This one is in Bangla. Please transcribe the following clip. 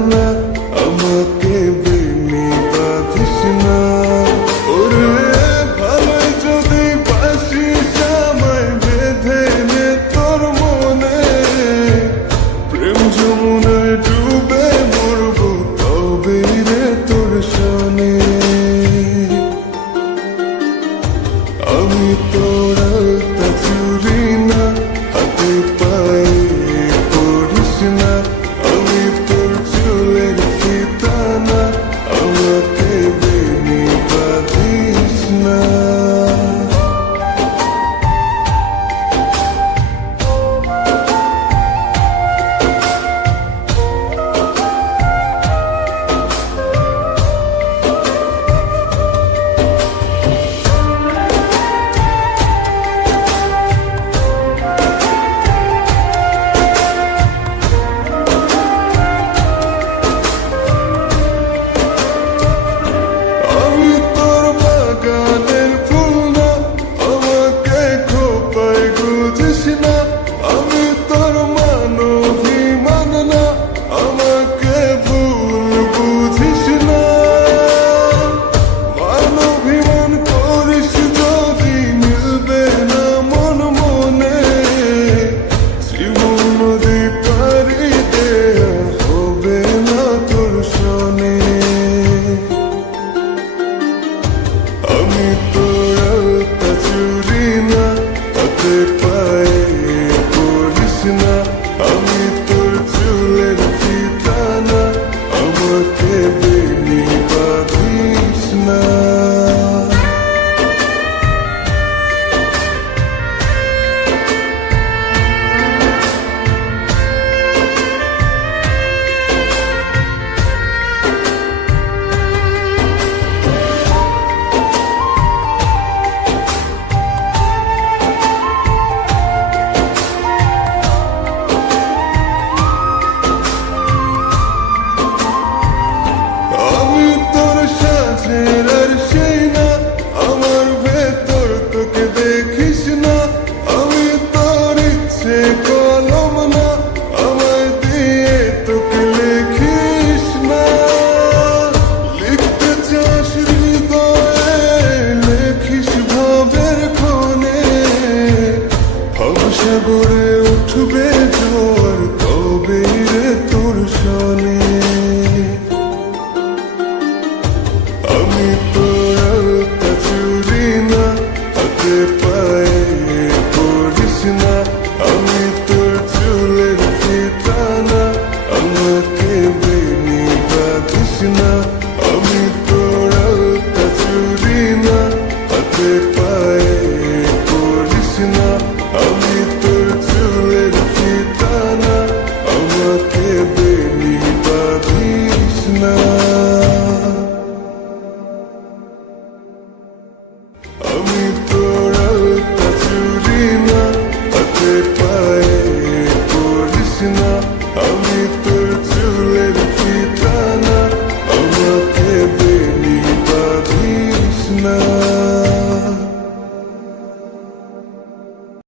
না আমাকে amit উঠবে জোর কবির তোর শোনে। আমি তোর চুরি না, হাতে পায়ে পড়িস না। আমি তোর চুলের ফিতানা, আমাকে বেনি বাঁধিস না। আমি তোর চুরি না, হাতে